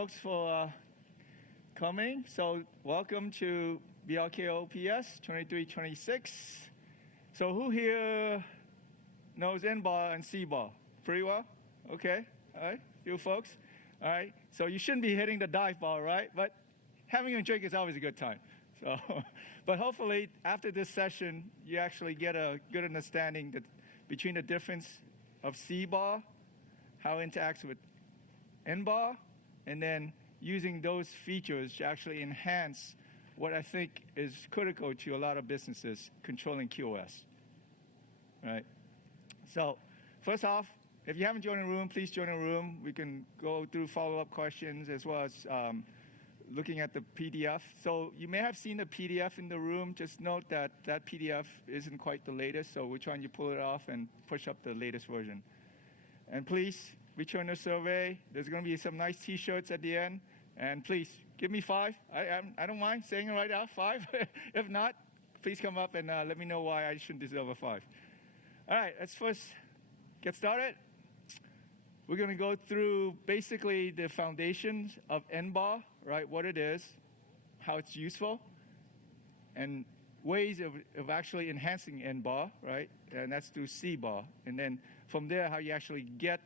folks, for coming. So welcome to QoS 2326. So who here knows NBAR and CBAR pretty well? Okay, all right, few folks. All right, so you shouldn't be hitting the dive bar, right? But having a drink is always a good time. So, but hopefully after this session, you actually get a good understanding between the difference of CBAR, how it interacts with NBAR, and then using those features to actually enhance what I think is critical to a lot of businesses controlling QoS. Right? So first off, if you haven't joined the room, please join the room. We can go through follow-up questions as well as looking at the PDF. So you may have seen the PDF in the room. Just note that that PDF isn't quite the latest, so we're trying to pull it off and push up the latest version. And please return the survey. There's going to be some nice T-shirts at the end. And please, give me 5. I don't mind saying it right now, 5. If not, please come up and let me know why I shouldn't deserve a 5. All right, let's first get started. We're going to go through basically the foundations of NBAR, right? What it is, how it's useful, and ways of actually enhancing NBAR, right? And that's through CBAR. And then from there, how you actually get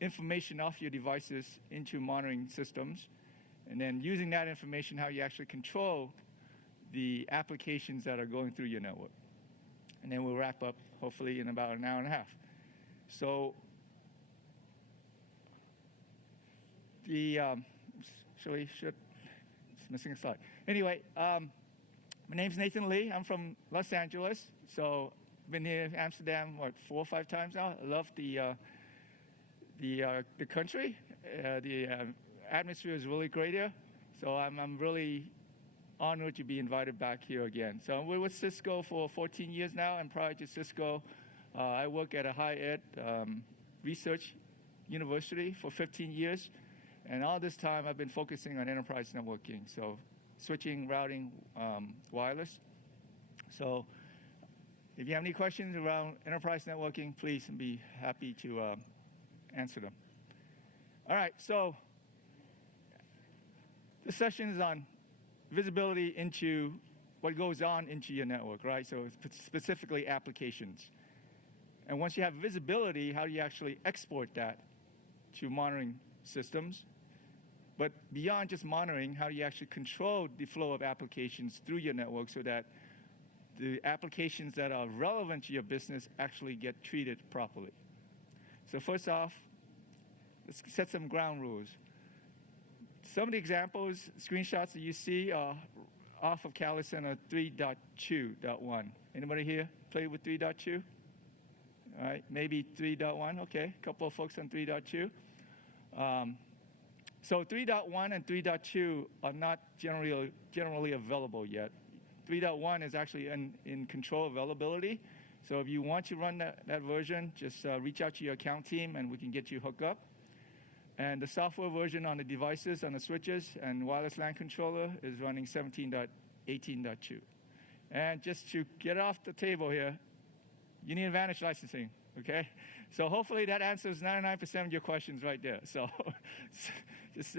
information off your devices into monitoring systems. And then using that information, how you actually control the applications that are going through your network. And then we'll wrap up, hopefully, in about an hour and a half. So it's missing a slide. Anyway, my name's Nathan Lee. I'm from Los Angeles. So I've been here in Amsterdam, 4 or 5 times now. I love the country. The atmosphere is really great here. So I'm really honored to be invited back here again. So I'm with Cisco for 14 years now, and prior to Cisco, I work at a higher ed research university for 15 years. And all this time, I've been focusing on enterprise networking, so switching, routing, wireless. So if you have any questions around enterprise networking, please, I'd be happy to answer them. All right, so this session is on visibility into what goes on into your network, right? So specifically applications. And once you have visibility, how do you actually export that to monitoring systems? But beyond just monitoring, how do you actually control the flow of applications through your network so that the applications that are relevant to your business actually get treated properly? So first off, let's set some ground rules. Some of the examples, screenshots that you see are off of Cali Center 3.2.1. Anybody here play with 3.2? All right, maybe 3.1. Okay, a couple of folks on 3.2. So 3.1 and 3.2 are not generally available yet. 3.1 is actually in control availability. So if you want to run that version, just reach out to your account team and we can get you hooked up. And the software version on the devices, on the switches, and wireless LAN controller is running 17.18.2. And just to get off the table here, you need Advantage licensing, okay? So hopefully that answers 99% of your questions right there. So just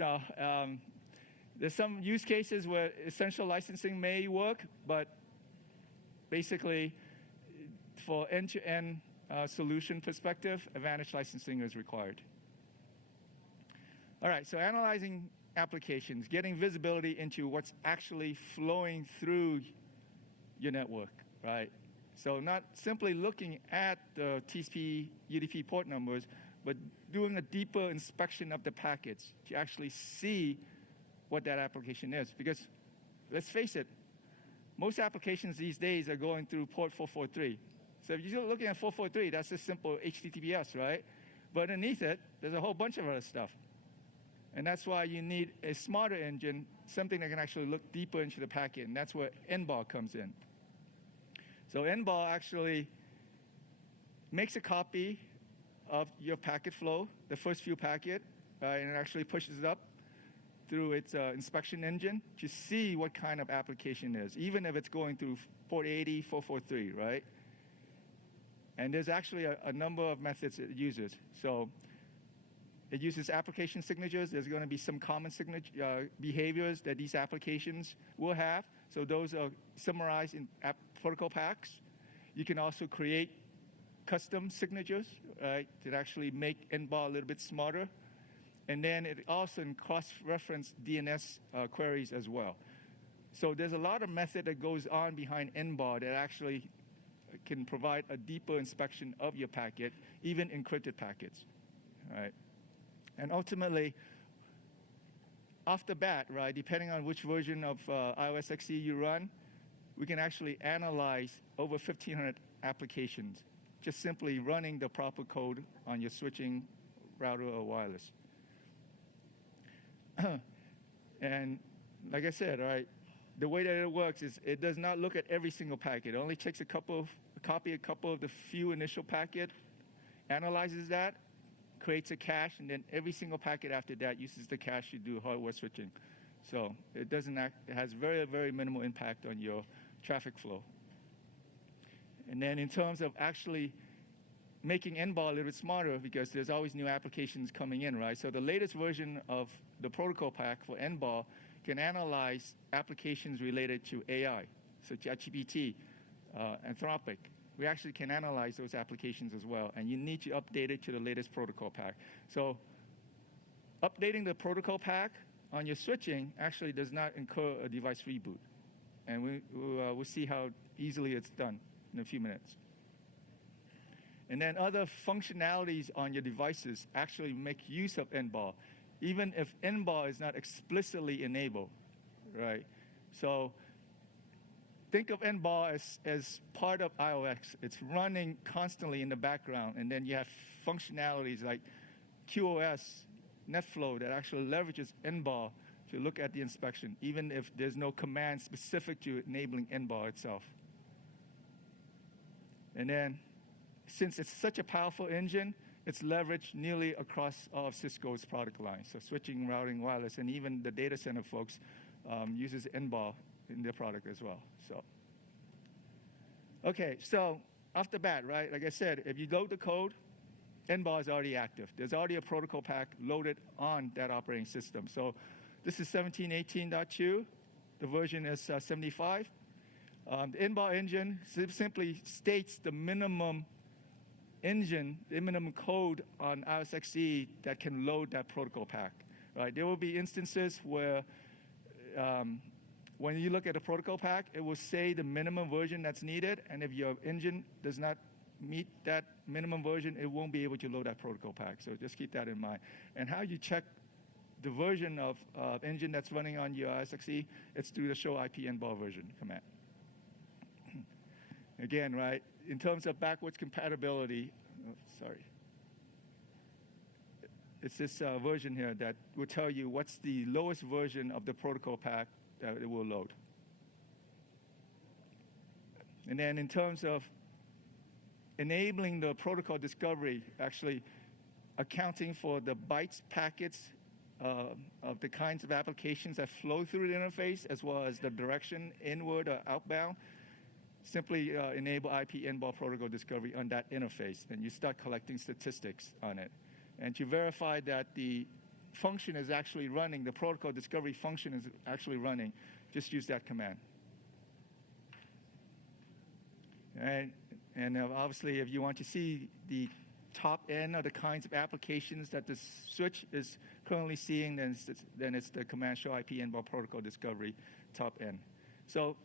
there's some use cases where essential licensing may work, but basically for end-to-end solution perspective, Advantage licensing is required. All right, so analyzing applications, getting visibility into what's actually flowing through your network, right? So not simply looking at the TCP, UDP port numbers, but doing a deeper inspection of the packets to actually see what that application is. Because let's face it, most applications these days are going through port 443. So if you're looking at 443, that's just simple HTTPS, right? But underneath it, there's a whole bunch of other stuff. And that's why you need a smarter engine, something that can actually look deeper into the packet, and that's where NBAR comes in. So NBAR actually makes a copy of your packet flow, the first few packet, and it actually pushes it up through its inspection engine to see what kind of application it is, even if it's going through port 80, 443, right? And there's actually a number of methods it uses. So It uses application signatures. There's going to be some common behaviors that these applications will have. So those are summarized in protocol packs. You can also create custom signatures, right, that actually make NBAR a little bit smarter. And then it also cross-reference DNS queries as well. So there's a lot of method that goes on behind NBAR that actually can provide a deeper inspection of your packet, even encrypted packets, right? And ultimately, off the bat, right, depending on which version of iOS XE you run, we can actually analyze over 1,500 applications, just simply running the proper code on your switching router or wireless. And like I said, right, the way that it works is it does not look at every single packet. It only takes a couple of the few initial packet, analyzes that, creates a cache, and then every single packet after that uses the cache to do hardware switching. So it has very, very minimal impact on your traffic flow. And then in terms of actually making NBAR a little bit smarter, because there's always new applications coming in, right? So the latest version of the protocol pack for NBAR can analyze applications related to AI, so ChatGPT, Anthropic. We actually can analyze those applications as well, and you need to update it to the latest protocol pack. So updating the protocol pack on your switching actually does not incur a device reboot. And we'll see how easily it's done in a few minutes. And then other functionalities on your devices actually make use of NBAR, even if NBAR is not explicitly enabled, right? So think of NBAR as part of iOS. It's running constantly in the background, and then you have functionalities like QoS, NetFlow that actually leverages NBAR to look at the inspection, even if there's no command specific to enabling NBAR itself. And then, since it's such a powerful engine, it's leveraged nearly across all of Cisco's product lines. So switching, routing, wireless, and even the data center folks uses NBAR in their product as well. So, okay, so off the bat, right, like I said, if you load the code, NBAR is already active. There's already a protocol pack loaded on that operating system. So this is 17.18.2. The version is 75. The NBAR engine simply states the minimum the minimum code on iOS XE that can load that protocol pack. Right? There will be instances where when you look at the protocol pack, it will say the minimum version that's needed, and if your engine does not meet that minimum version, it won't be able to load that protocol pack. So just keep that in mind. And how you check the version of engine that's running on your iOS XE, it's through the show IP NBAR version command. Again, right, in terms of backwards compatibility, it's this version here that will tell you what's the lowest version of the protocol pack that it will load. And then in terms of enabling the protocol discovery, actually accounting for the bytes packets of the kinds of applications that flow through the interface, as well as the direction inward or outbound, simply enable IP NBAR protocol discovery on that interface, and you start collecting statistics on it. And to verify that the function is actually running, the protocol discovery function is actually running, just use that command. And obviously, if you want to see the top end of the kinds of applications that the switch is currently seeing, then it's the command show IP NBAR protocol discovery top end. So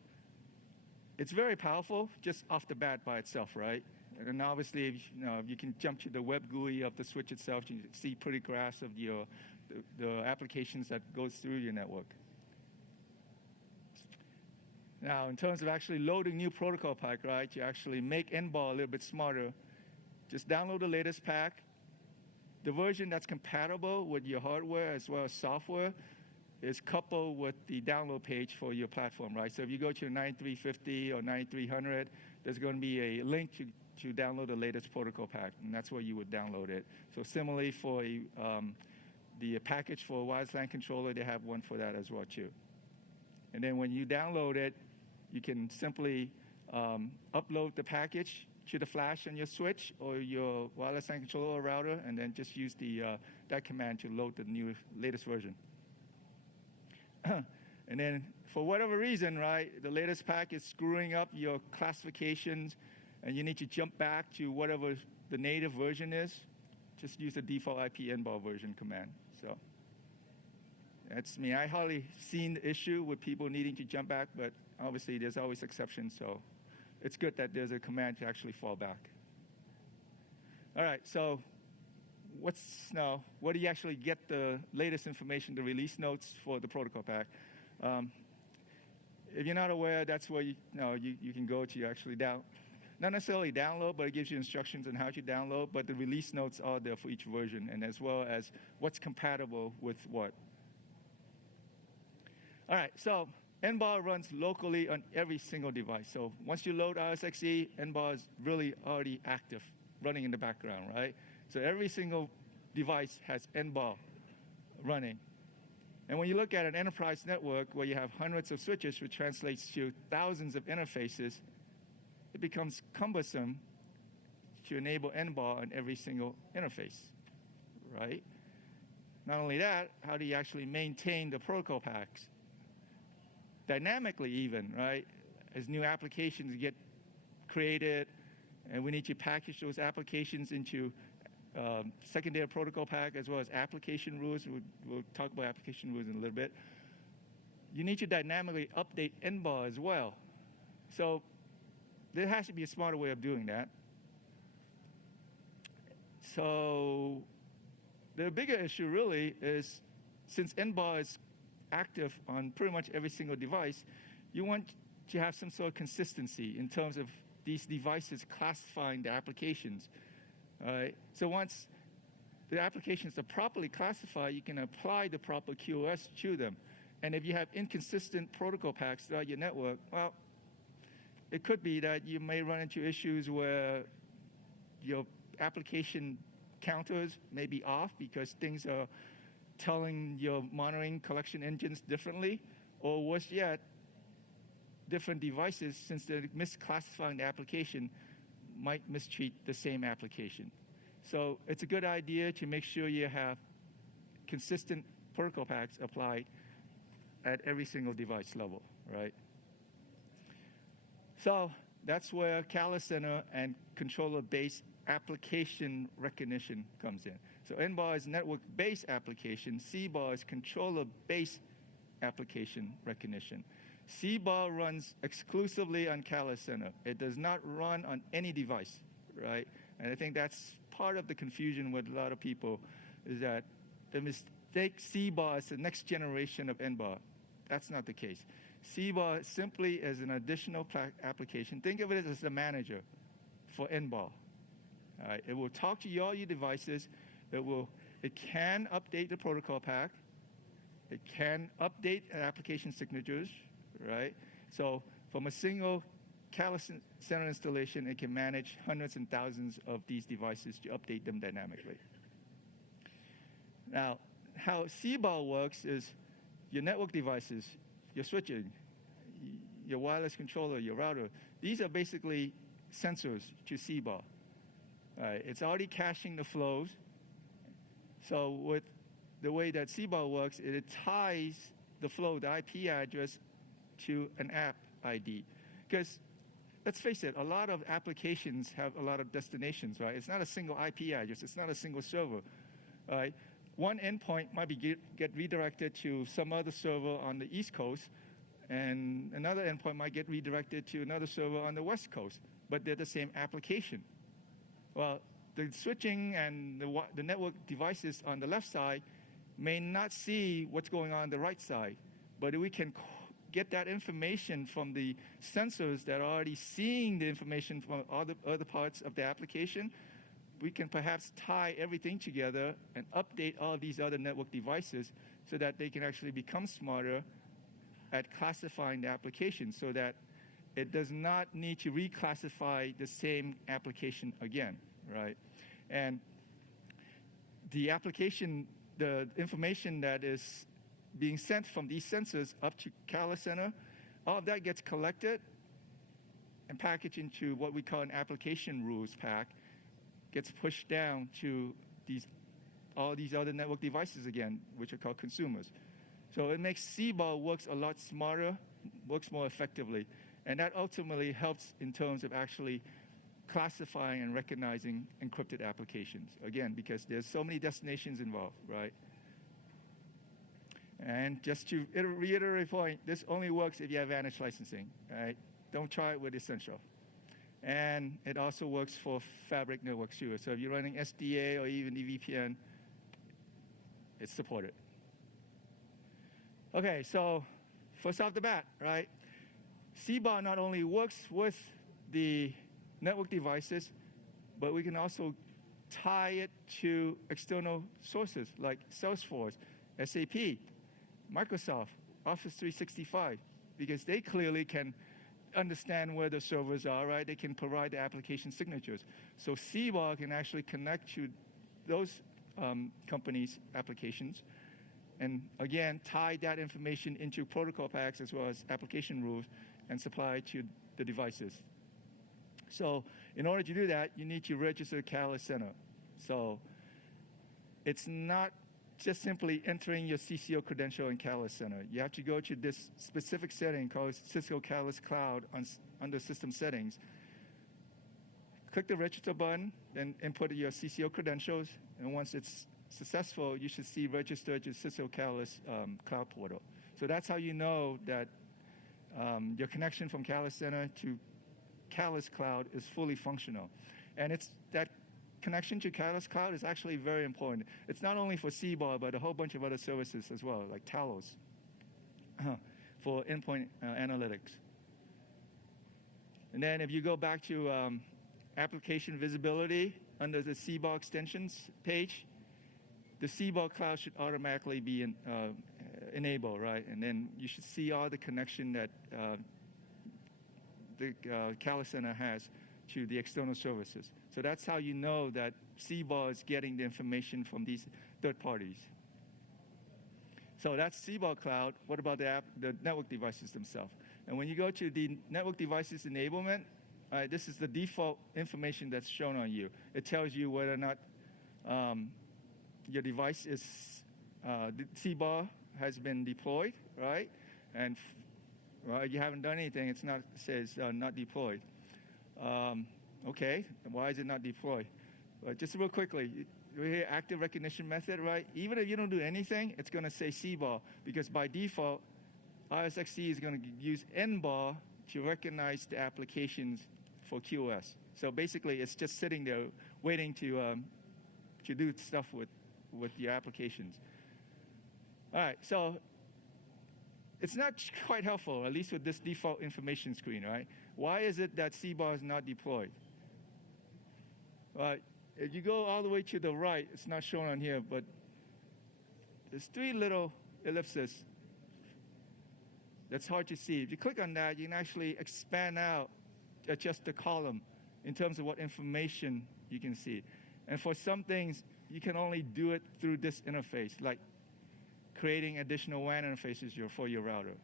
it's very powerful just off the bat by itself, right? And obviously, if you can jump to the web GUI of the switch itself, you can see pretty graphs of the applications that goes through your network. Now, in terms of actually loading new protocol pack, right, you actually make NBAR a little bit smarter. Just download the latest pack. The version that's compatible with your hardware as well as software is coupled with the download page for your platform, right? So if you go to 9350 or 9300, there's going to be a link to download the latest protocol pack, and that's where you would download it. So similarly for the package for a wireless LAN controller, they have one for that as well too. And then when you download it, you can simply upload the package to the flash on your switch or your wireless LAN controller or router, and then just use that command to load the latest version. And then for whatever reason, right, the latest pack is screwing up your classifications, and you need to jump back to whatever the native version is, just use the default IP NBAR version command. So that's me. I hardly seen the issue with people needing to jump back, but obviously there's always exceptions, so it's good that there's a command to actually fall back. All right, so what do you actually get the latest information, the release notes for the protocol pack? If you're not aware, that's where you can go to actually not necessarily download, but it gives you instructions on how to download, but the release notes are there for each version, and as well as what's compatible with what. All right, so NBAR runs locally on every single device. So once you load RSXE, NBAR is really already active, running in the background, right? So every single device has NBAR running. And when you look at an enterprise network where you have hundreds of switches, which translates to thousands of interfaces, it becomes cumbersome to enable NBAR on every single interface, right? Not only that, how do you actually maintain the protocol packs? Dynamically even, right? As new applications get created, and we need to package those applications into secondary protocol pack as well as application rules. We'll talk about application rules in a little bit. You need to dynamically update NBAR as well. So there has to be a smarter way of doing that. So the bigger issue really is, since NBAR is active on pretty much every single device, you want to have some sort of consistency in terms of these devices classifying the applications. All right. So once the applications are properly classified, you can apply the proper QoS to them. And if you have inconsistent protocol packs throughout your network, well, it could be that you may run into issues where your application counters may be off because things are telling your monitoring collection engines differently, or worse yet, different devices, since they're misclassifying the application, might mistreat the same application. So it's a good idea to make sure you have consistent protocol packs applied at every single device level, right? So that's where Cala Center and controller-based application recognition comes in. So NBAR is network-based application. CBAR is controller-based application recognition. CBAR runs exclusively on Cala Center. It does not run on any device, right? And I think that's part of the confusion with a lot of people, is that the mistake CBAR is the next generation of NBAR. That's not the case. CBAR simply is an additional application. Think of it as a manager for NBAR. All right? It will talk to all your devices. It can update the protocol pack. It can update application signatures, right? So from a single Cala Center installation, it can manage hundreds and thousands of these devices to update them dynamically. Now, how CBAR works is your network devices, your switching, your wireless controller, your router, these are basically sensors to CBAR. It's already caching the flows. So with the way that CBAR works, it ties the flow, the IP address, to an app ID. Because let's face it, a lot of applications have a lot of destinations, right? It's not a single IP address. It's not a single server, right? One endpoint might get redirected to some other server on the East Coast, and another endpoint might get redirected to another server on the West Coast, but they're the same application. Well, the switching and the network devices on the left side may not see what's going on the right side, but we can get that information from the sensors that are already seeing the information from other parts of the application. We can perhaps tie everything together and update all these other network devices so that they can actually become smarter at classifying the application, so that it does not need to reclassify the same application again, right? And the application, the information that is being sent from these sensors up to Cala Center, all of that gets collected and packaged into what we call an application rules pack, gets pushed down to all these other network devices again, which are called consumers. So it makes CBAR works a lot smarter, works more effectively. And that ultimately helps in terms of actually classifying and recognizing encrypted applications. Again, because there's so many destinations involved, right? And just to reiterate a point, this only works if you have Vantage licensing, right? Don't try it with Essential. And it also works for Fabric networks too. So if you're running SDA or even EVPN, it's supported. Okay, so first off the bat, right? CBAR not only works with the network devices, but we can also tie it to external sources like Salesforce, SAP, Microsoft, Office 365, because they clearly can understand where the servers are, right? They can provide the application signatures. So CBAR can actually connect to those companies' applications and, again, tie that information into protocol packs as well as application rules and supply to the devices. So in order to do that, you need to register Catalyst Center. So it's not just simply entering your CCO credential in Catalyst Center. You have to go to this specific setting called Cisco Catalyst Cloud under System Settings. Click the register button, then input your CCO credentials, and once it's successful, you should see registered to Cisco Catalyst Cloud Portal. So that's how you know that your connection from Catalyst Center to Catalyst Cloud is fully functional. And it's that connection to Catalyst Cloud is actually very important. It's not only for CBAR, but a whole bunch of other services as well, like Talos for endpoint analytics. And then if you go back to application visibility under the CBAR extensions page, the CBAR cloud should automatically be enabled, right? And then you should see all the connection that the Catalyst Center has to the external services. So that's how you know that CBAR is getting the information from these third parties. So that's CBAR Cloud. What about the network devices themselves? And when you go to the network devices enablement, this is the default information that's shown on you. It tells you whether or not your device is, the CBAR has been deployed, right? And you haven't done anything, it says not deployed. Okay, why is it not deployed? Just real quickly, you hear active recognition method, right? Even if you don't do anything, it's going to say CBAR, because by default, RSXC is going to use NBAR to recognize the applications for QoS. So basically, it's just sitting there waiting to do stuff with your applications. All right, so it's not quite helpful, at least with this default information screen, right? Why is it that CBAR is not deployed? If you go all the way to the right, it's not shown on here, but there's three little ellipses that's hard to see. If you click on that, you can actually expand out just the column in terms of what information you can see. And for some things, you can only do it through this interface, like creating additional WAN interfaces for your router,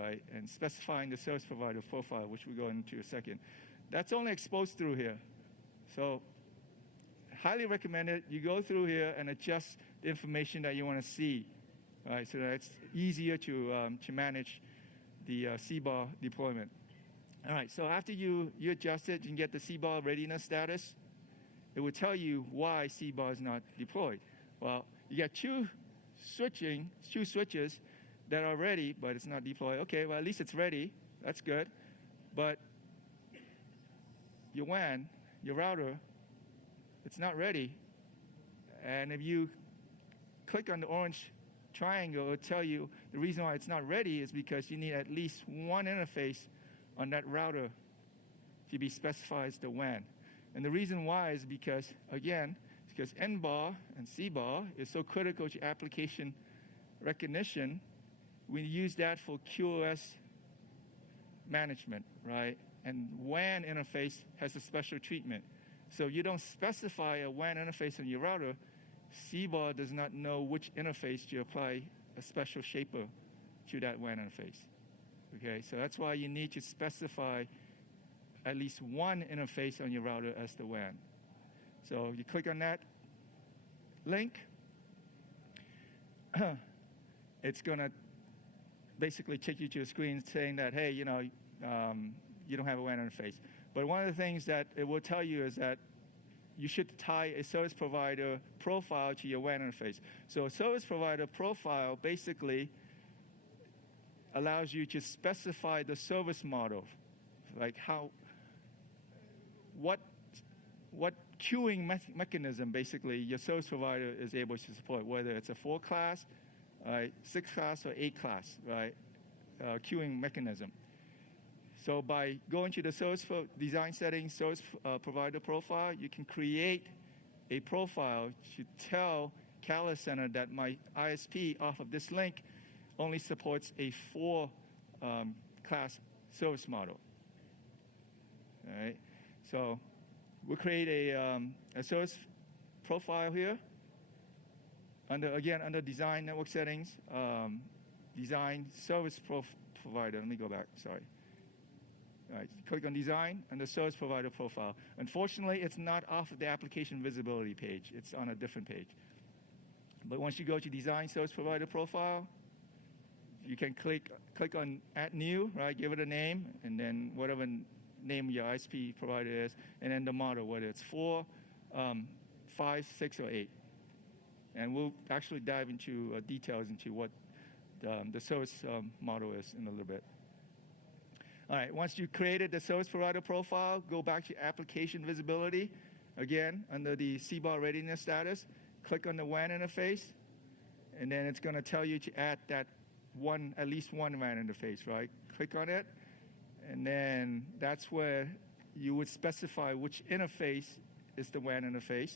right? And specifying the service provider profile, which we'll go into in a second. That's only exposed through here. So highly recommend it. You go through here and adjust the information that you want to see, right? So that it's easier to manage the CBAR deployment. All right, so after you adjust it, you can get the CBAR readiness status. It will tell you why CBAR is not deployed. Well, you got two switches that are ready, but it's not deployed. Okay, well, at least it's ready. That's good. But your WAN, your router, it's not ready. And if you click on the orange triangle, it'll tell you the reason why it's not ready is because you need at least one interface on that router to be specified as the WAN. And the reason why is because, again, because NBAR and CBAR is so critical to application recognition, we use that for QoS management, right? And WAN interface has a special treatment. So you don't specify a WAN interface on your router, CBAR does not know which interface to apply a special shaper to that WAN interface. Okay, so that's why you need to specify at least one interface on your router as the WAN. So you click on that link. It's going to basically take you to a screen saying that, hey, you don't have a WAN interface. But one of the things that it will tell you is that you should tie a service provider profile to your WAN interface. So a service provider profile basically allows you to specify the service model, like what queuing mechanism basically your service provider is able to support, whether it's a 4-class, 6-class, or 8-class, right? Queuing mechanism. So by going to the service design settings, service provider profile, you can create a profile to tell Catalyst Center that my ISP off of this link only supports a 4-class service model. All right. So we'll create a service profile here. Under design network settings, design service provider. Let me go back. Sorry. All right, click on design and the service provider profile. Unfortunately, it's not off of the application visibility page. It's on a different page. But once you go to design service provider profile, you can click on add new, right? Give it a name, and then whatever name your ISP provider is, and then the model, whether it's 4, 5, 6, or 8. And we'll actually dive into details into what the service model is in a little bit. All right, once you created the service provider profile, go back to application visibility. Again, under the CBAR readiness status, click on the WAN interface, and then it's going to tell you to add that at least one WAN interface, right? Click on it, and then that's where you would specify which interface is the WAN interface,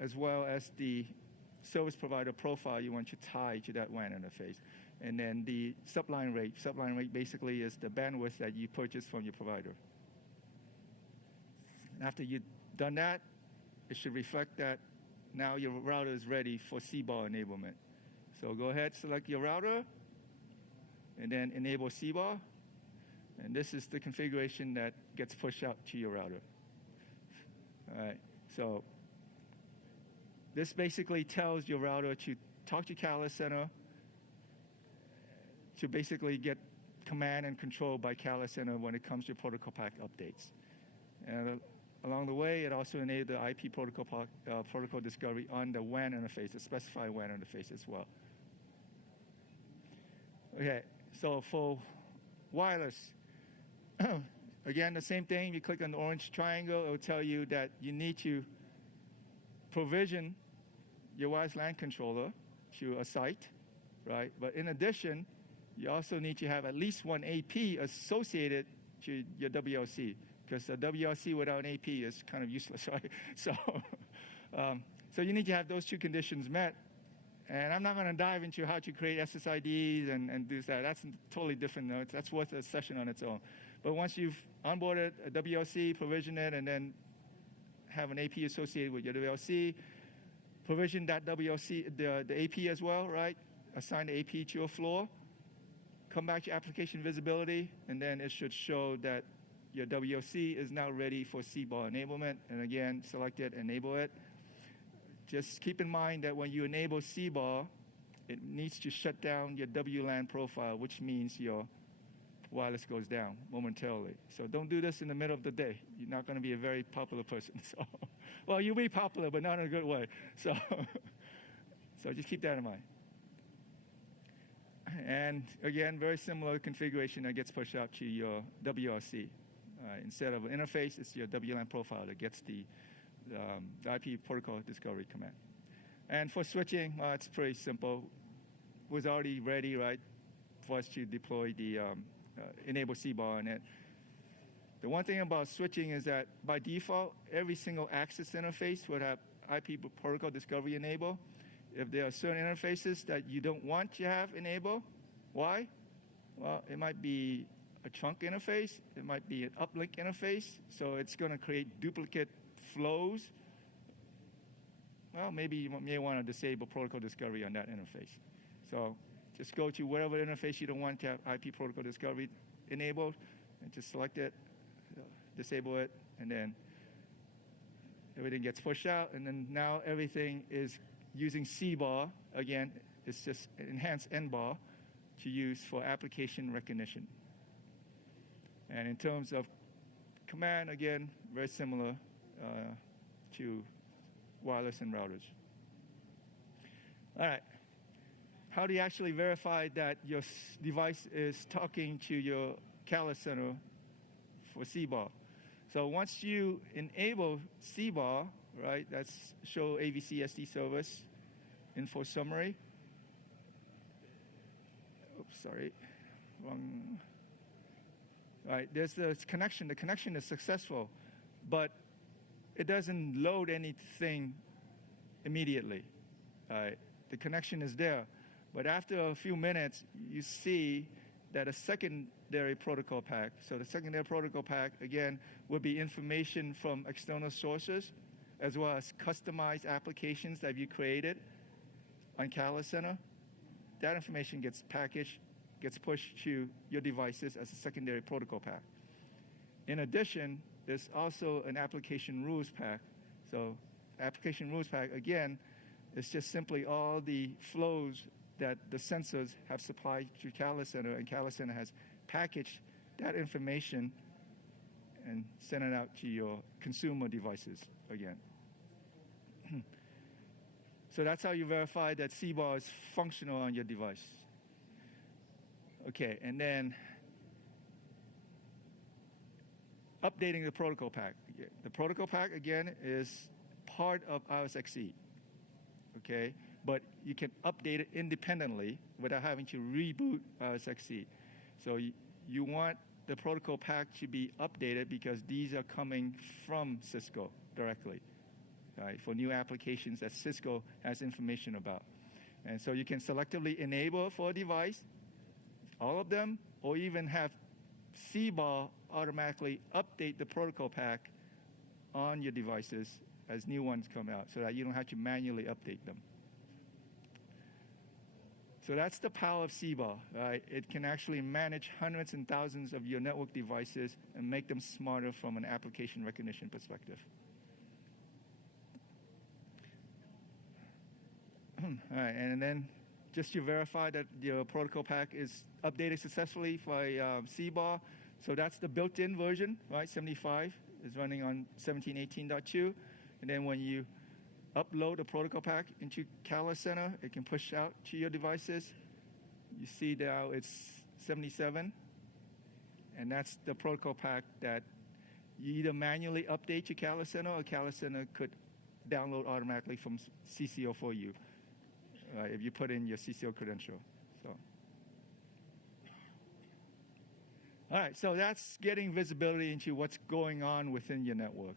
as well as the service provider profile you want to tie to that WAN interface. And then the subline rate. Subline rate basically is the bandwidth that you purchase from your provider. And after you've done that, it should reflect that now your router is ready for CBAR enablement. So go ahead, select your router, and then enable CBAR. And this is the configuration that gets pushed out to your router. All right, so this basically tells your router to talk to Catalyst Center, to basically get command and control by Catalyst Center when it comes to protocol pack updates. And along the way, it also enabled the IP protocol discovery on the WAN interface, the specified WAN interface as well. Okay, so for wireless, again, the same thing. You click on the orange triangle. It will tell you that you need to provision your wireless LAN controller to a site, right? But in addition, you also need to have at least one AP associated to your WLC, because the WLC without an AP is kind of useless, right? So, so you need to have those two conditions met. And I'm not going to dive into how to create SSIDs and do that. That's totally different. That's worth a session on its own. But once you've onboarded a WLC, provision it, and then have an AP associated with your WLC, provision that WLC, the AP as well, right? Assign the AP to a floor. Come back to application visibility, and then it should show that your WLC is now ready for CBAR enablement. And again, select it, enable it. Just keep in mind that when you enable CBAR, it needs to shut down your WLAN profile, which means your wireless goes down momentarily. So don't do this in the middle of the day. You're not going to be a very popular person. So, well, you'll be popular, but not in a good way. So, so just keep that in mind. And again, very similar configuration that gets pushed out to your WRC. Instead of an interface, it's your WLAN profile that gets the IP protocol discovery command. And for switching, it's pretty simple. It was already ready, right, for us to deploy the enable CBAR on it. The one thing about switching is that by default, every single access interface would have IP protocol discovery enabled. If there are certain interfaces that you don't want to have enabled, why? Well, it might be a trunk interface. It might be an uplink interface. So it's going to create duplicate flows. Well, maybe you may want to disable protocol discovery on that interface. So just go to whatever interface you don't want to have IP protocol discovery enabled, and just select it, disable it, and then everything gets pushed out, and then now everything is using CBAR. Again, it's just enhanced NBAR to use for application recognition. And in terms of command, again, very similar to wireless and routers. All right. How do you actually verify that your device is talking to your CALA center for CBAR? So once you enable CBAR, right, that's show AVC SD service info summary. Oops, sorry, wrong. Right, there's the connection. The connection is successful, but it doesn't load anything immediately. Right, the connection is there, but after a few minutes, you see that a secondary protocol pack. So the secondary protocol pack, again, will be information from external sources, as well as customized applications that you created on CALA Center. That information gets packaged, gets pushed to your devices as a secondary protocol pack. In addition, there's also an application rules pack. So application rules pack, again, is just simply all the flows that the sensors have supplied to CALA Center, and CALA Center has packaged that information and sent it out to your consumer devices again. So that's how you verify that CBAR is functional on your device. Okay, and then updating the protocol pack. The protocol pack, again, is part of iOS XE. Okay, but you can update it independently without having to reboot iOS XE. So you want the protocol pack to be updated because these are coming from Cisco directly, right, for new applications that Cisco has information about. And so you can selectively enable for a device, all of them, or even have CBAR automatically update the protocol pack on your devices as new ones come out so that you don't have to manually update them. So that's the power of CBAR, right? It can actually manage hundreds and thousands of your network devices and make them smarter from an application recognition perspective. All right, and then just to verify that your protocol pack is updated successfully by CBAR. So that's the built-in version, right? 75 is running on 17.18.2. And then when you upload the protocol pack into CALA Center, it can push out to your devices. You see now it's 77. And that's the protocol pack that you either manually update to CALA Center, or CALA Center could download automatically from CCO for you if you put in your CCO credential. So, all right, so that's getting visibility into what's going on within your network.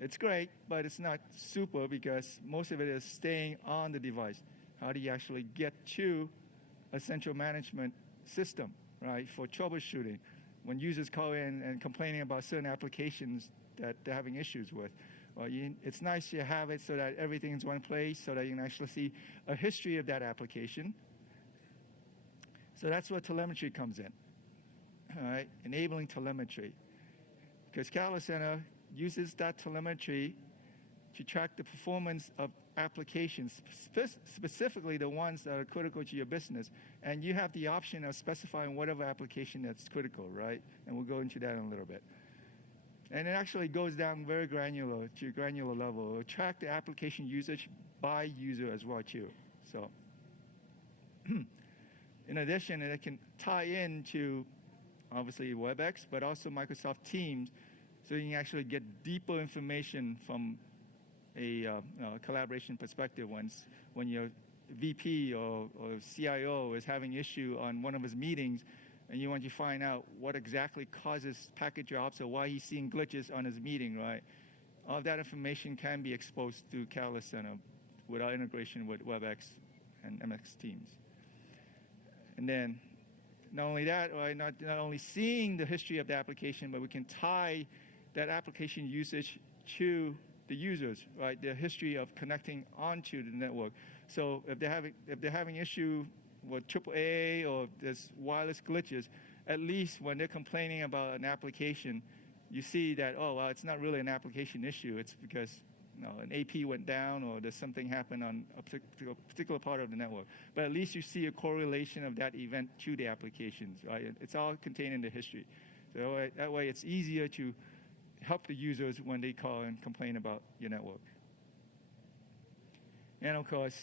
It's great, but it's not super because most of it is staying on the device. How do you actually get to a central management system, right, for troubleshooting when users call in and complaining about certain applications that they're having issues with? Well, it's nice to have it so that everything's in one place so that you can actually see a history of that application. So that's where telemetry comes in, all right, enabling telemetry. Because CALA Center uses that telemetry to track the performance of applications, specifically the ones that are critical to your business. And you have the option of specifying whatever application that's critical, right? And we'll go into that in a little bit. And it actually goes down very granular to a granular level. It will track the application usage by user as well, too. So, in addition, it can tie into, obviously, WebEx, but also Microsoft Teams, so you can actually get deeper information from a collaboration perspective when your VP or CIO is having issue on one of his meetings, and you want to find out what exactly causes packet drops or why he's seeing glitches on his meeting, right? All of that information can be exposed to CALA Center with our integration with WebEx and MX Teams. And then not only that, right, not only seeing the history of the application, but we can tie that application usage to the users, right? Their history of connecting onto the network. So if they're having issue with AAA or there's wireless glitches, at least when they're complaining about an application, you see that, oh, well, it's not really an application issue. It's because an AP went down or there's something happened on a particular part of the network. But at least you see a correlation of that event to the applications, right? It's all contained in the history. So that way it's easier to help the users when they call and complain about your network. And of course,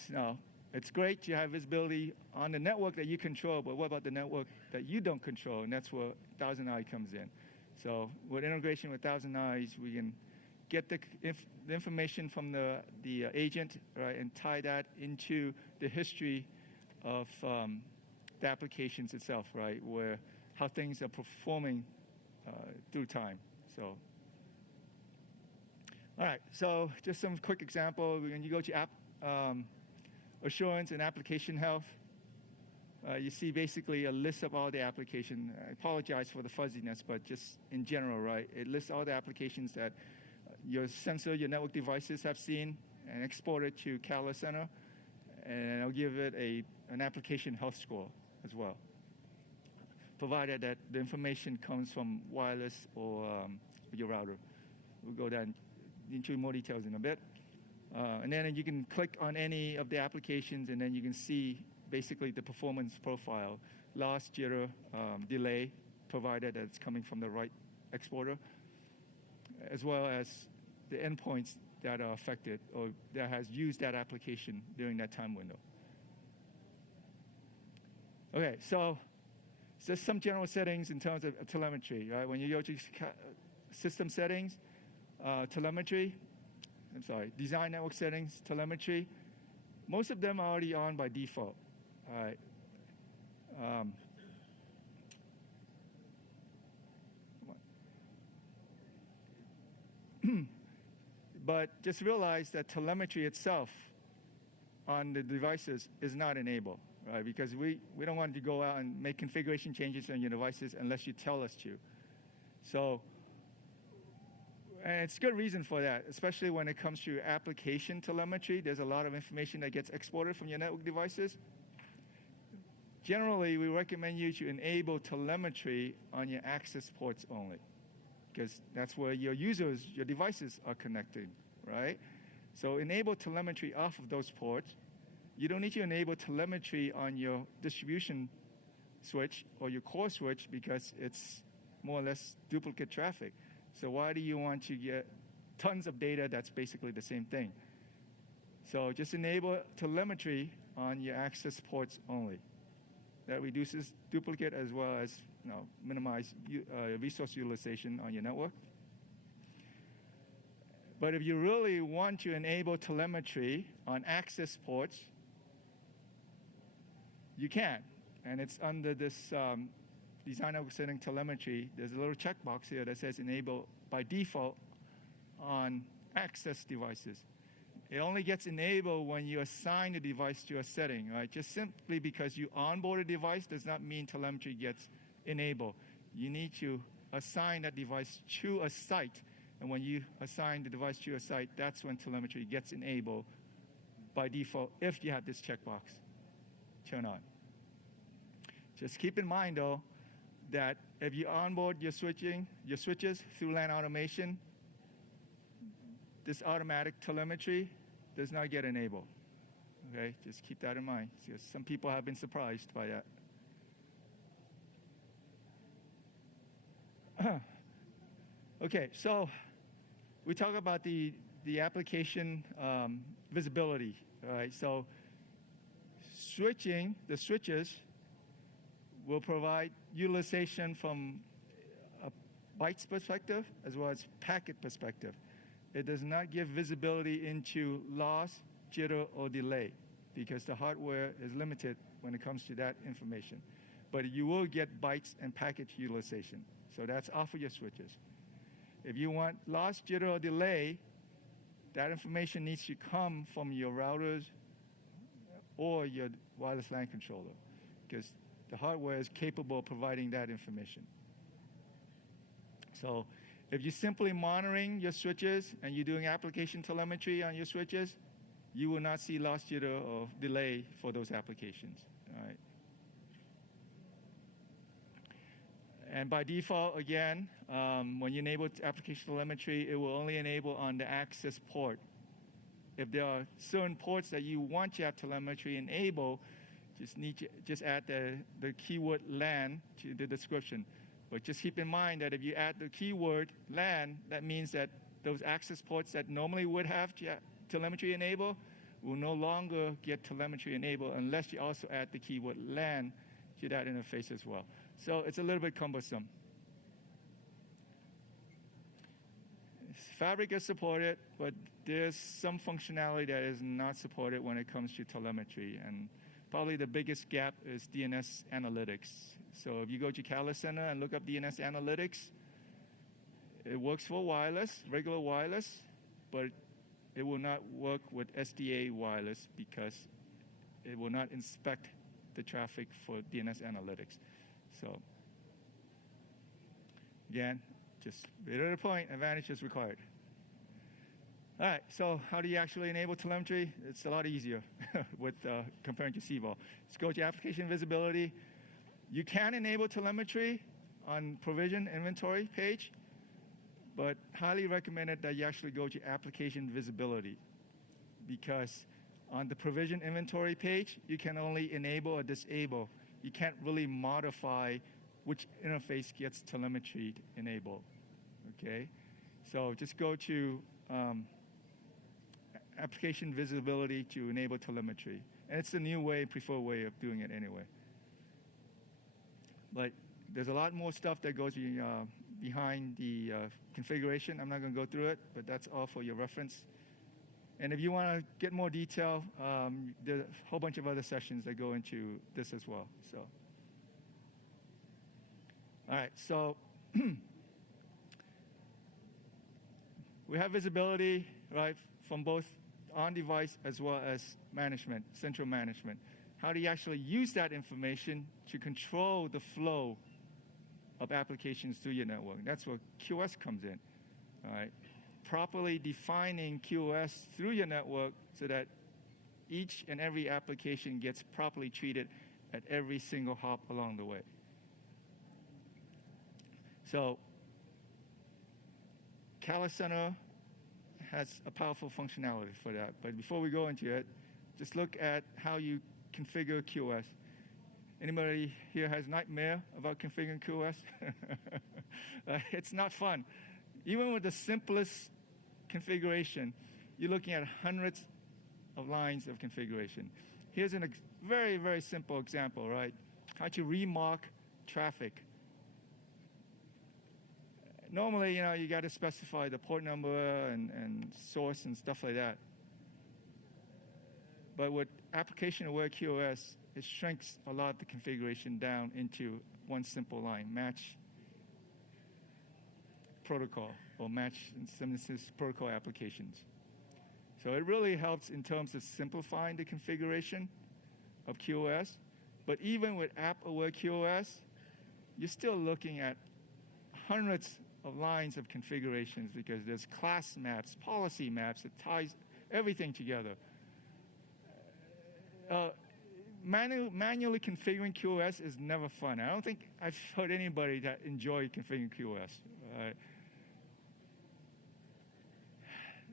it's great to have visibility on the network that you control, but what about the network that you don't control? And that's where ThousandEye comes in. So with integration with ThousandEye, we can get the information from the agent, right, and tie that into the history of the applications itself, right, where how things are performing through time. So, all right. So just some quick example. When you go to app assurance and application health, you see basically a list of all the applications. I apologize for the fuzziness, but just in general, right? It lists all the applications that your sensor, your network devices have seen and exported to Catalyst Center, and I'll give it an application health score as well, provided that the information comes from wireless or your router. We'll go down into more details in a bit. And then you can click on any of the applications, and then you can see basically the performance profile, loss, jitter, delay, provided that it's coming from the right exporter, as well as the endpoints that are affected or that has used that application during that time window. Okay, so just some general settings in terms of telemetry, right? When you go to system settings, design network settings, telemetry, most of them are already on by default. All right. But just realize that telemetry itself on the devices is not enabled, right? Because we don't want to go out and make configuration changes on your devices unless you tell us to. So, and it's good reason for that, especially when it comes to application telemetry. There's a lot of information that gets exported from your network devices. Generally, we recommend you to enable telemetry on your access ports only, because that's where your users, your devices are connecting, right? So enable telemetry off of those ports. You don't need to enable telemetry on your distribution switch or your core switch because it's more or less duplicate traffic. So why do you want to get tons of data that's basically the same thing? So just enable telemetry on your access ports only. That reduces duplicate as well as minimize resource utilization on your network. But if you really want to enable telemetry on access ports, you can. And it's under this design network setting telemetry. There's a little checkbox here that says enable by default on access devices. It only gets enabled when you assign the device to a setting, right? Just simply because you onboard a device does not mean telemetry gets enabled. You need to assign that device to a site. And when you assign the device to a site, that's when telemetry gets enabled by default if you have this checkbox turn on. Just keep in mind, though, that if you onboard your switches through LAN automation, this automatic telemetry does not get enabled. Okay, just keep that in mind. Because some people have been surprised by that. Okay, so we talk about the application visibility. All right, so the switches will provide utilization from a bytes perspective as well as packet perspective. It does not give visibility into loss, jitter, or delay because the hardware is limited when it comes to that information. But you will get bytes and packet utilization. So that's off of your switches. If you want loss, jitter, or delay, that information needs to come from your routers or your wireless LAN controller because the hardware is capable of providing that information. So if you're simply monitoring your switches and you're doing application telemetry on your switches, you will not see loss, jitter, or delay for those applications. All right. And by default, again, when you enable application telemetry, it will only enable on the access port. If there are certain ports that you want your app telemetry enable, just add the keyword LAN to the description. But just keep in mind that if you add the keyword LAN, that means that those access ports that normally would have telemetry enabled will no longer get telemetry enabled unless you also add the keyword LAN to that interface as well. So it's a little bit cumbersome. Fabric is supported, but there's some functionality that is not supported when it comes to telemetry. And probably the biggest gap is DNS analytics. So if you go to Catalyst Center and look up DNS analytics, it works for wireless, regular wireless, but it will not work with SDA wireless because it will not inspect the traffic for DNS analytics. So again, just right to the point, advantage is required. All right, so how do you actually enable telemetry? It's a lot easier with comparing to CBAR. Let's go to application visibility. You can enable telemetry on provision inventory page, but highly recommended that you actually go to application visibility, because on the provision inventory page, you can only enable or disable. You can't really modify which interface gets telemetry enabled, okay? So just go to application visibility to enable telemetry. And it's the new way, preferred way of doing it anyway. But there's a lot more stuff that goes behind the configuration. I'm not going to go through it, but that's all for your reference. And if you want to get more detail, there's a whole bunch of other sessions that go into this as well. So, all right, so we have visibility, right, from both on-device as well as management, central management. How do you actually use that information to control the flow of applications through your network? That's where QoS comes in, all right? Properly defining QoS through your network so that each and every application gets properly treated at every single hop along the way. So Catalyst Center has a powerful functionality for that. But before we go into it, just look at how you configure QoS. Anybody here has nightmare about configuring QoS? It's not fun. Even with the simplest configuration, you're looking at hundreds of lines of configuration. Here's a very, very simple example, right? How to remark traffic. Normally, you got to specify the port number and source and stuff like that. But with application-aware QoS, it shrinks a lot of the configuration down into one simple line, match protocol or match synthesis protocol applications. So it really helps in terms of simplifying the configuration of QoS. But even with app-aware QoS, you're still looking at hundreds of lines of configurations because there's class maps, policy maps that ties everything together. Manually configuring QoS is never fun. I don't think I've heard anybody that enjoy configuring QoS.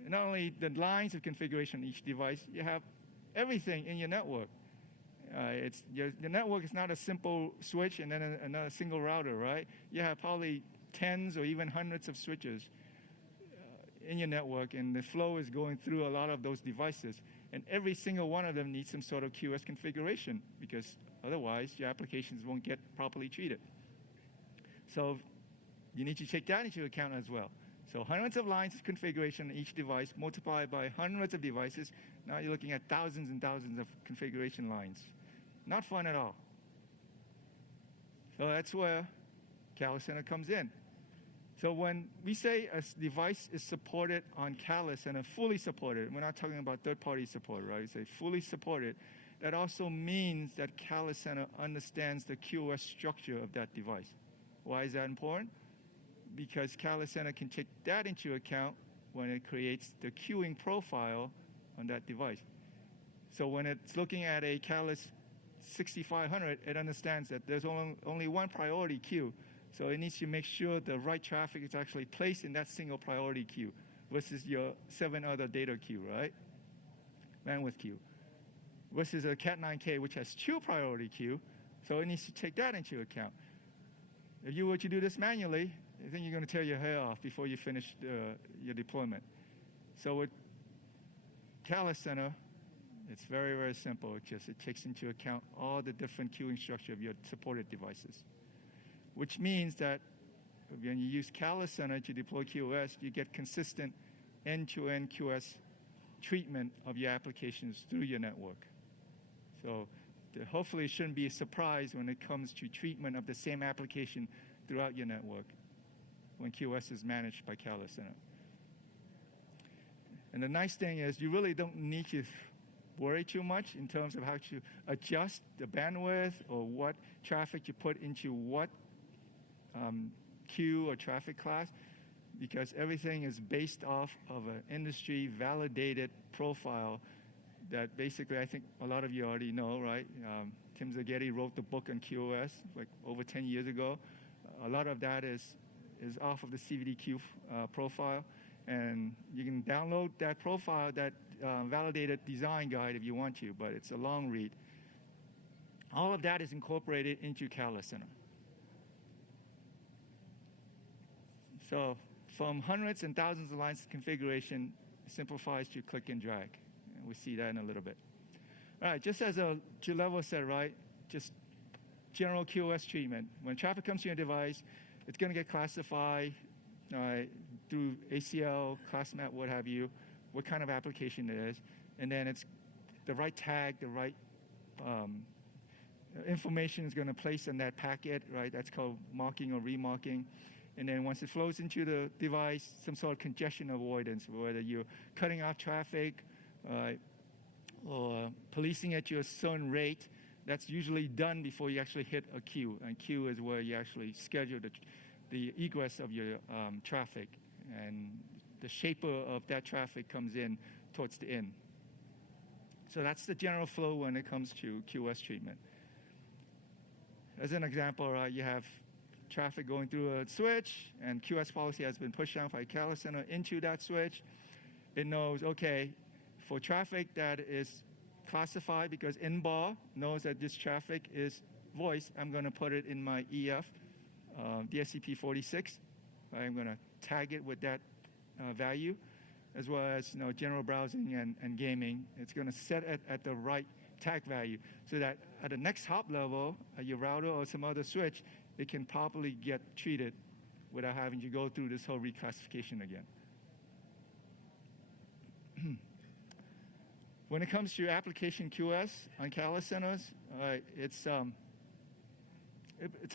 Not only the lines of configuration on each device, you have everything in your network. Your network is not a simple switch and then another single router, right? You have probably tens or even hundreds of switches in your network, and the flow is going through a lot of those devices. And every single one of them needs some sort of QoS configuration because otherwise your applications won't get properly treated. So you need to take that into account as well. So hundreds of lines of configuration on each device multiplied by hundreds of devices. Now you're looking at thousands and thousands of configuration lines. Not fun at all. So that's where Catalyst Center comes in. So when we say a device is supported on Catalyst Center, fully supported, we're not talking about third-party support, right? We say fully supported. That also means that Catalyst Center understands the QoS structure of that device. Why is that important? Because Catalyst Center can take that into account when it creates the queuing profile on that device. So when it's looking at a Catalyst 6500, it understands that there's only one priority queue. So it needs to make sure the right traffic is actually placed in that single priority queue versus your 7 other data queue, right? Bandwidth queue. Versus a Cat9K, which has 2 priority queue, so it needs to take that into account. If you were to do this manually, I think you're going to tear your hair off before you finish your deployment. So with Catalyst Center, it's very, very simple. It takes into account all the different queuing structure of your supported devices, which means that when you use Catalyst Center to deploy QoS, you get consistent end-to-end QoS treatment of your applications through your network. So hopefully it shouldn't be a surprise when it comes to treatment of the same application throughout your network when QoS is managed by Catalyst Center. And the nice thing is you really don't need to worry too much in terms of how to adjust the bandwidth or what traffic you put into what queue or traffic class, because everything is based off of an industry validated profile that basically I think a lot of you already know, right? Tim Zaghetti wrote the book on QoS like over 10 years ago. A lot of that is off of the CVDQ profile, and you can download that profile, that validated design guide if you want to, but it's a long read. All of that is incorporated into Catalyst Center. So from hundreds and thousands of lines of configuration, it simplifies to click and drag. And we'll see that in a little bit. All right, just as a level set, right, just general QoS treatment. When traffic comes to your device, it's going to get classified through ACL, class map, what have you, what kind of application it is. And then it's the right tag, the right information is going to place in that packet, right? That's called marking or remarking. And then once it flows into the device, some sort of congestion avoidance, whether you're cutting off traffic or policing at your certain rate, that's usually done before you actually hit a queue. And queue is where you actually schedule the egress of your traffic. And the shaper of that traffic comes in towards the end. So that's the general flow when it comes to QoS treatment. As an example, right, you have traffic going through a switch, and QoS policy has been pushed down by Catalyst Center into that switch. It knows, okay, for traffic that is classified because NBAR knows that this traffic is voice, I'm going to put it in my EF, DSCP46. I'm going to tag it with that value, as well as general browsing and gaming. It's going to set it at the right tag value so that at the next hop level, your router or some other switch, it can properly get treated without having to go through this whole reclassification again. When it comes to application QoS on Catalyst Centers, it's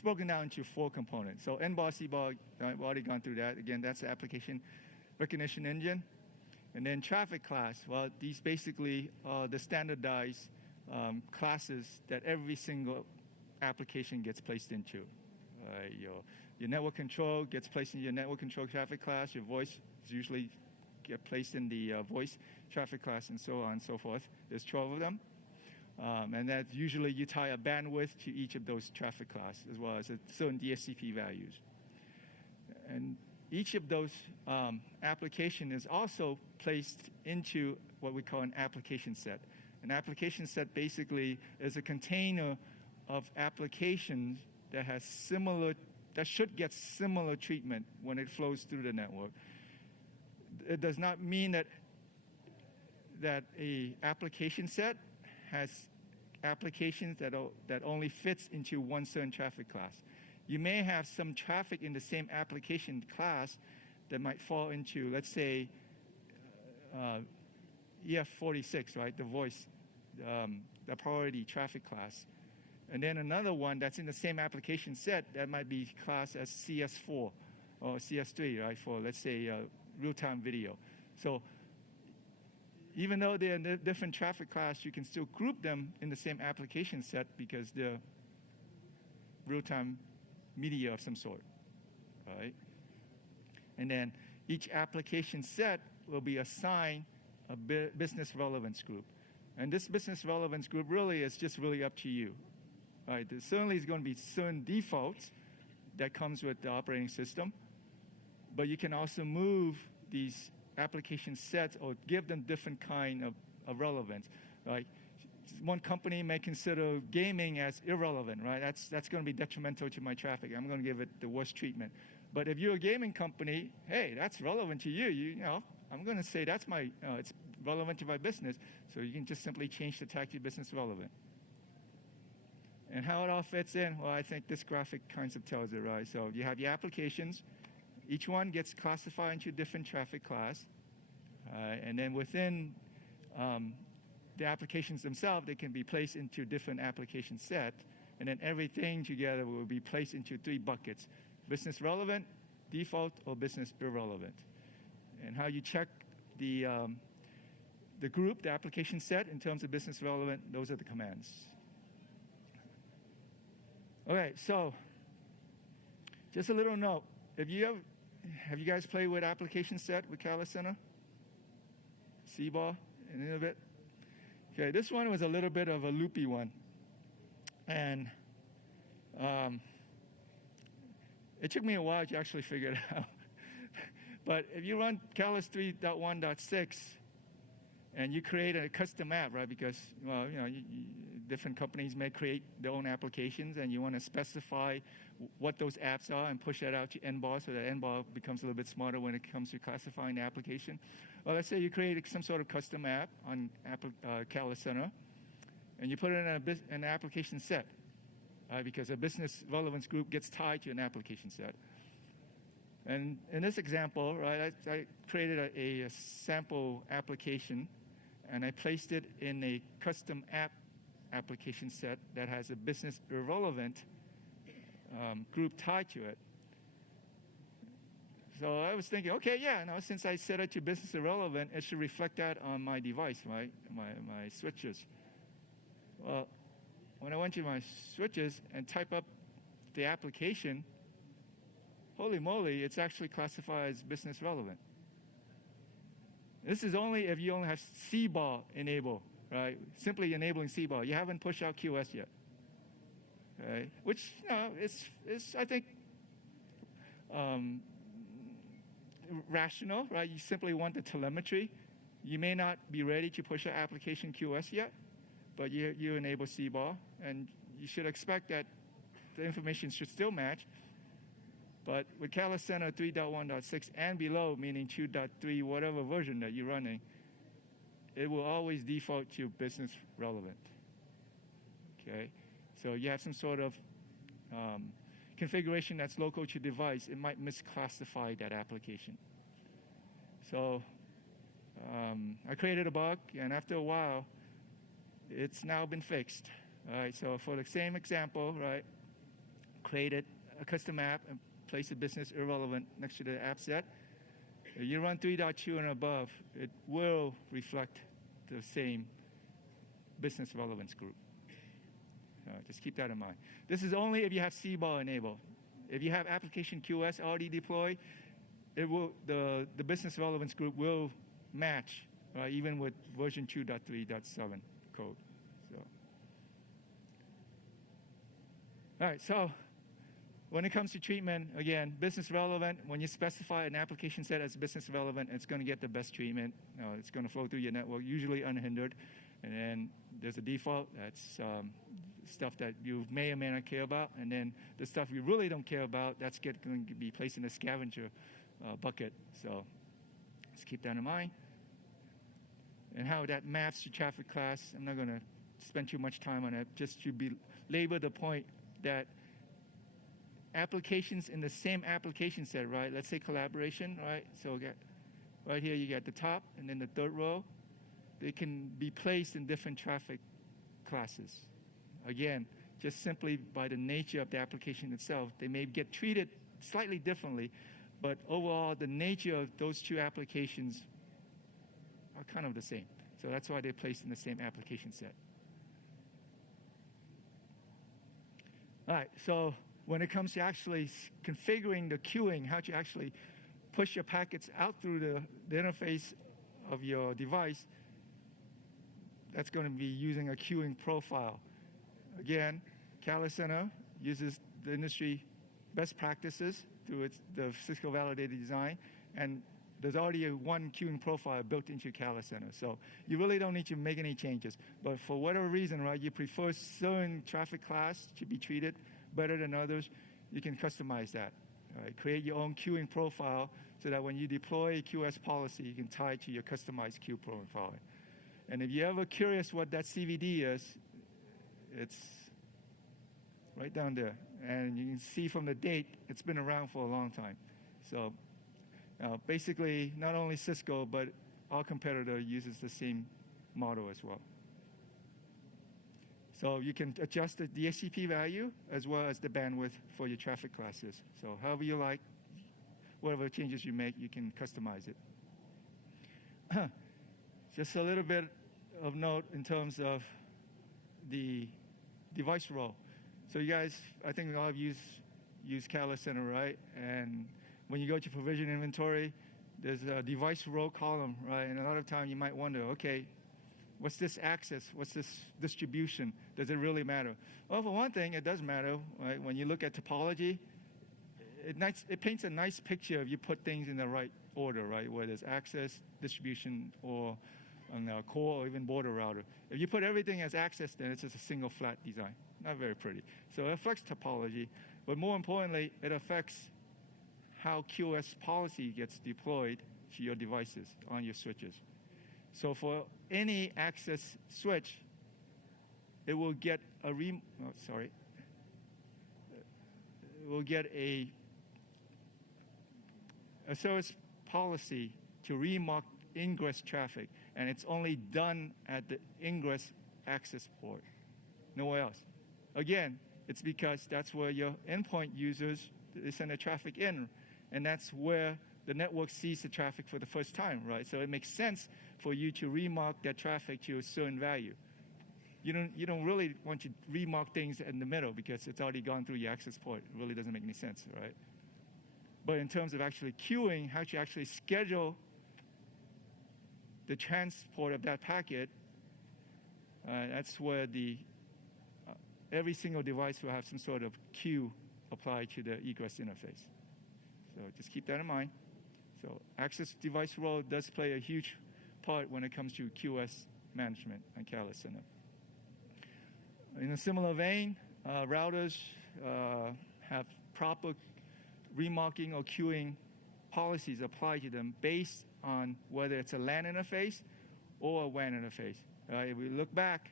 broken down into 4 components. So NBAR, CBAR, I've already gone through that. Again, that's the application recognition engine. And then traffic class, well, these basically are the standardized classes that every single application gets placed into. Your network control gets placed in your network control traffic class. Your voice is usually get placed in the voice traffic class, and so on and so forth. There's 12 of them. And that's usually you tie a bandwidth to each of those traffic classes, as well as certain DSCP values. And each of those application is also placed into what we call an application set. An application set basically is a container of applications that has that should get similar treatment when it flows through the network. It does not mean that a application set has applications that only fits into one certain traffic class. You may have some traffic in the same application class that might fall into, let's say, EF46, right, the voice, the priority traffic class. And then another one that's in the same application set that might be classed as CS4 or CS3, right, for, let's say, real-time video. So even though they're in a different traffic class, you can still group them in the same application set because they're real-time media of some sort, right? And then each application set will be assigned a business relevance group. And this business relevance group really is just really up to you. Right? There certainly is going to be certain defaults that comes with the operating system. But you can also move these application sets or give them different kind of relevance. Right? One company may consider gaming as irrelevant, right? That's going to be detrimental to my traffic. I'm going to give it the worst treatment. But if you're a gaming company, hey, that's relevant to you. You know, I'm going to say that's it's relevant to my business. So you can just simply change the tag to business relevant. And how it all fits in, well, I think this graphic kind of tells it, right? So you have your applications. Each one gets classified into a different traffic class. And then within the applications themselves, they can be placed into different application set. And then everything together will be placed into 3 buckets: business relevant, default, or business irrelevant. And how you check the group, the application set, in terms of business relevant, those are the commands. Okay, so just a little note. Have you guys played with application set with QoS Center? CBAR, any of it? Okay, this one was a little bit of a loopy one. And it took me a while to actually figure it out. But if you run QoS 3.1.6 and you create a custom app, right? Because, well, you know, different companies may create their own applications, and you want to specify what those apps are and push that out to NBAR so that NBAR becomes a little bit smarter when it comes to classifying the application. Well, let's say you create some sort of custom app on QoS Center, and you put it in an application set, because a business relevance group gets tied to an application set. And in this example, right, I created a sample application, and I placed it in a custom app application set that has a business irrelevant group tied to it. So I was thinking, okay, yeah, now since I set it to business irrelevant, it should reflect that on my device, right, my switches. Well, when I went to my switches and type up the application, holy moly, it's actually classified as business relevant. This is only if you only have CBAR enabled, right? Simply enabling CBAR. You haven't pushed out QoS yet, right? Which, you know, it's I think, rational, right? You simply want the telemetry. You may not be ready to push out application QoS yet, but you enable CBAR, and you should expect that the information should still match. But with QoS Center 3.1.6 and below, meaning 2.3, whatever version that you're running, it will always default to business relevant. Okay? So you have some sort of configuration that's local to device. It might misclassify that application. So I created a bug, and after a while, it's now been fixed. All right, so for the same example, right, created a custom app and place a business irrelevant next to the app set. If you run 3.2 and above, it will reflect the same business relevance group. Just keep that in mind. This is only if you have CBAR enabled. If you have application QoS already deployed, it will the business relevance group will match, even with version 2.3.7 code. So, all right, so when it comes to treatment, again, business relevant, when you specify an application set as business relevant, it's going to get the best treatment. It's going to flow through your network, usually unhindered. And then there's a default. That's stuff that you may or may not care about. And then the stuff you really don't care about, that's going to be placed in a scavenger bucket. So let's keep that in mind. And how that maps to traffic class, I'm not going to spend too much time on it, just to belabor the point that applications in the same application set, right? Let's say collaboration, right? So right here you get the top and then the third row. They can be placed in different traffic classes. Again, just simply by the nature of the application itself, they may get treated slightly differently, but overall the nature of those two applications are kind of the same. So that's why they're placed in the same application set. All right, so when it comes to actually configuring the queuing, how to actually push your packets out through the interface of your device, that's going to be using a queuing profile. Again, QoS Center uses the industry best practices through the Cisco validated design, and there's already one queuing profile built into Cala Center. So you really don't need to make any changes. But for whatever reason, right, you prefer certain traffic class to be treated better than others, you can customize that. Right? Create your own queuing profile so that when you deploy a QoS policy, you can tie it to your customized queue profile. And if you're ever curious what that CVD is, it's right down there. And you can see from the date, it's been around for a long time. So basically, not only Cisco, but our competitor uses the same model as well. So you can adjust the DHCP value as well as the bandwidth for your traffic classes. So however you like, whatever changes you make, you can customize it. Just a little bit of note in terms of the device role. So you guys, I think a lot of you use Cala Center, right? And when you go to provision inventory, there's a device role column, right? And a lot of time you might wonder, okay, what's this access? What's this distribution? Does it really matter? Well, for one thing, it does matter, right? When you look at topology, it paints a nice picture if you put things in the right order, right? Whether it's access, distribution, or on a core or even border router. If you put everything as access, then it's just a single flat design. Not very pretty. So it affects topology, but more importantly, it affects how QoS policy gets deployed to your devices on your switches. So for any access switch, it will get a service policy to remark ingress traffic, and it's only done at the ingress access port, nowhere else. Again, it's because that's where your endpoint users, they send their traffic in, and that's where the network sees the traffic for the first time, right? So it makes sense for you to remark that traffic to a certain value. You don't really want to remark things in the middle because it's already gone through your access port. It really doesn't make any sense, right? But in terms of actually queuing, how to actually schedule the transport of that packet, that's where every single device will have some sort of queue applied to the egress interface. So just keep that in mind. So access device role does play a huge part when it comes to QoS management on Cala Center. In a similar vein, routers have proper remarking or queuing policies applied to them based on whether it's a LAN interface or a WAN interface. If we look back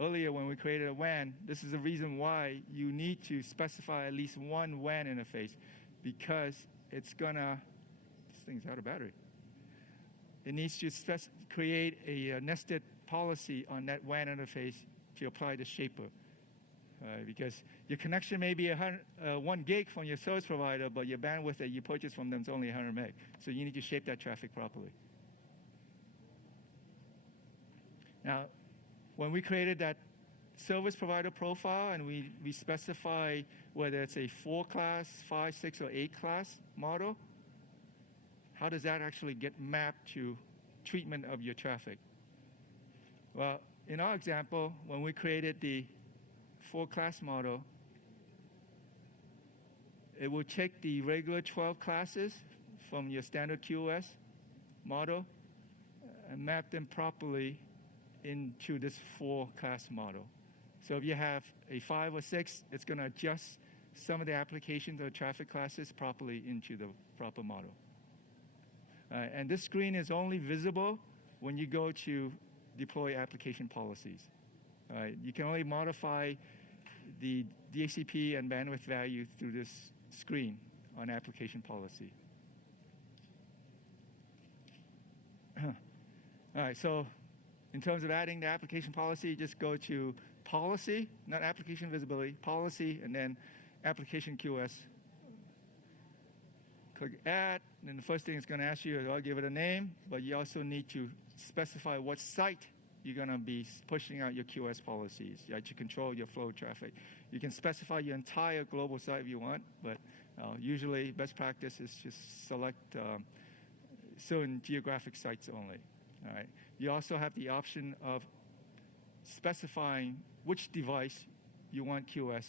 earlier when we created a WAN, this is the reason why you need to specify at least one WAN interface, because it's gonna, this thing's out of battery. It needs to create a nested policy on that WAN interface to apply the shaper. Because your connection may be 1 gig from your service provider, but your bandwidth that you purchase from them is only 100 meg. So you need to shape that traffic properly. Now, when we created that service provider profile and we specify whether it's a 4-class, 5, 6, or 8-class model, how does that actually get mapped to treatment of your traffic? Well, in our example, when we created the 4-class model, it will take the regular 12 classes from your standard QoS model and map them properly into this 4-class model. So if you have a 5 or 6, it's going to adjust some of the applications or traffic classes properly into the proper model. And this screen is only visible when you go to deploy application policies. You can only modify the DHCP and bandwidth value through this screen on application policy. All right, so in terms of adding the application policy, just go to policy, not application visibility, policy, and then application QoS. Click add, and then the first thing it's going to ask you is, I'll give it a name, but you also need to specify what site you're going to be pushing out your QoS policies, right, to control your flow of traffic. You can specify your entire global site if you want, but usually best practice is just select certain geographic sites only. All right. You also have the option of specifying which device you want QoS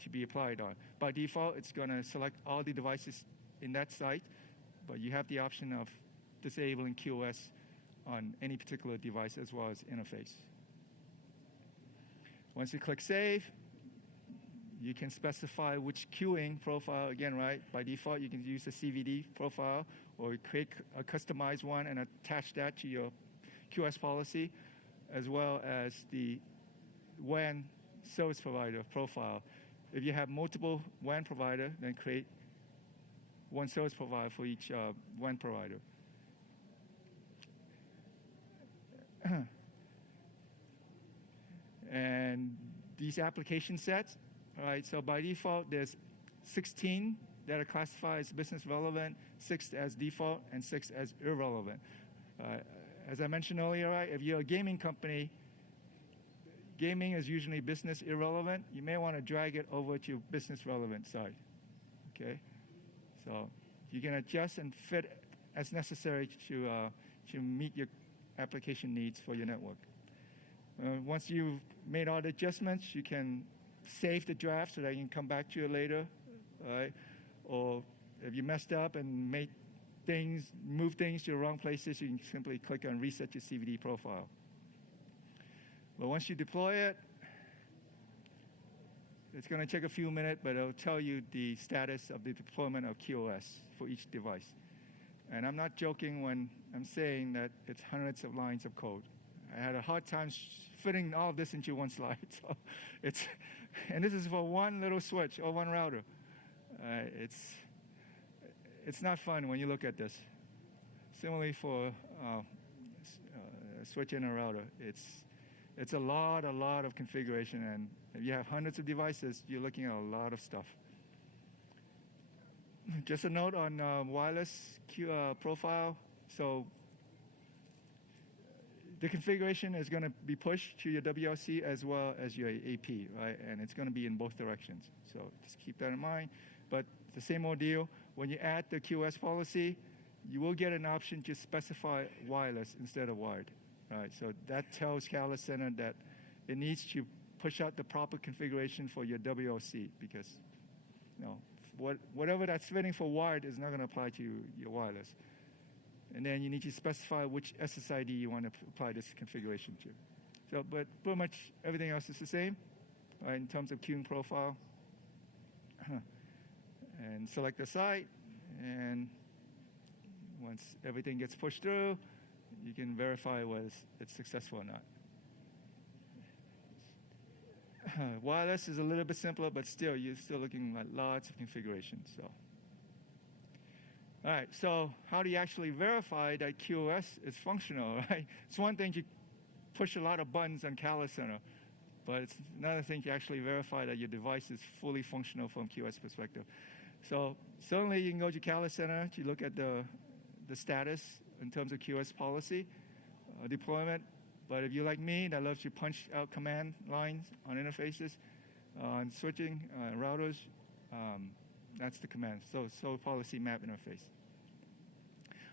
to be applied on. By default, it's going to select all the devices in that site, but you have the option of disabling QoS on any particular device as well as interface. Once you click Save, you can specify which queuing profile, again, right? By default, you can use a CVD profile or create a customized one and attach that to your QoS policy, as well as the WAN service provider profile. If you have multiple WAN provider, then create one service provider for each WAN provider. And these application sets, all right, so by default, there's 16 that are classified as business relevant, 6 as default, and 6 as irrelevant. As I mentioned earlier, right, if you're a gaming company, gaming is usually business irrelevant. You may want to drag it over to business relevant side, okay? So you can adjust and fit as necessary to meet your application needs for your network. Once you've made all the adjustments, you can save the draft so that you can come back to it later, right? Or if you messed up and moved things to the wrong places, you can simply click on Reset your CVD profile. But once you deploy it, it's going to take a few minutes, but it'll tell you the status of the deployment of QoS for each device. And I'm not joking when I'm saying that it's hundreds of lines of code. I had a hard time fitting all of this into one slide. So and this is for one little switch or one router. It's not fun when you look at this. Similarly for a switch and a router, it's a lot of configuration, and if you have hundreds of devices, you're looking at a lot of stuff. Just a note on wireless profile. So the configuration is going to be pushed to your WLC as well as your AP, right? And it's going to be in both directions. So just keep that in mind. But the same ordeal, when you add the QoS policy, you will get an option to specify wireless instead of wired, right? So that tells Catalyst Center that it needs to push out the proper configuration for your WLC, because whatever that's fitting for wired is not going to apply to your wireless. And then you need to specify which SSID you want to apply this configuration to. So, but pretty much everything else is the same, right, in terms of queuing profile. And select the site, and once everything gets pushed through, you can verify whether it's successful or not. Wireless is a little bit simpler, but still, you're still looking at lots of configurations. So, all right, so how do you actually verify that QoS is functional, right? It's one thing to push a lot of buttons on Catalyst Center, but it's another thing to actually verify that your device is fully functional from QoS perspective. So certainly you can go to Catalyst Center to look at the status in terms of QoS policy deployment. But if you're like me, that loves to punch out command lines on interfaces, on switching routers, that's the command. So policy map interface.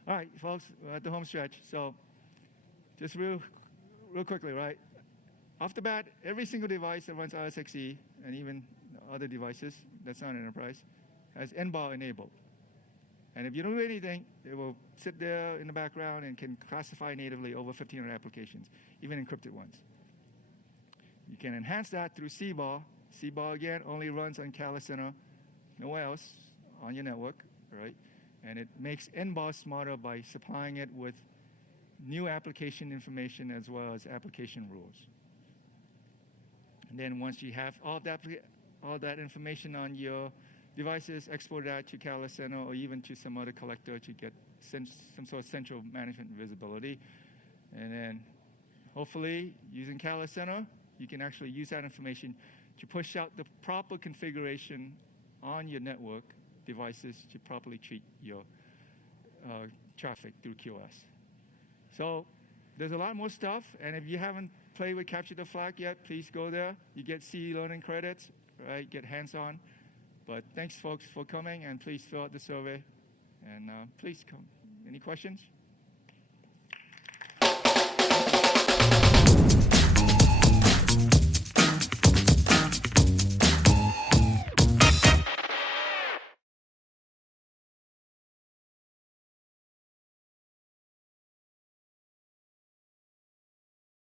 All right, folks, we're at the home stretch. So just real quickly, right? Off the bat, every single device that runs RSXE, and even other devices that's not enterprise, has NBAR enabled. And if you don't do anything, it will sit there in the background and can classify natively over 1,500 applications, even encrypted ones. You can enhance that through CBAR. CBAR, again, only runs on Catalyst Center, nowhere else on your network, right? And it makes NBAR smarter by supplying it with new application information as well as application rules. And then once you have all that information on your devices, export that to Catalyst Center or even to some other collector to get some sort of central management visibility. And then hopefully using Catalyst Center, you can actually use that information to push out the proper configuration on your network devices to properly treat your traffic through QoS. So there's a lot more stuff, and if you haven't played with Capture the Flag yet, please go there. You get CE learning credits, right? Get hands-on. But thanks, folks, for coming, and please fill out the survey. And please come. Any questions?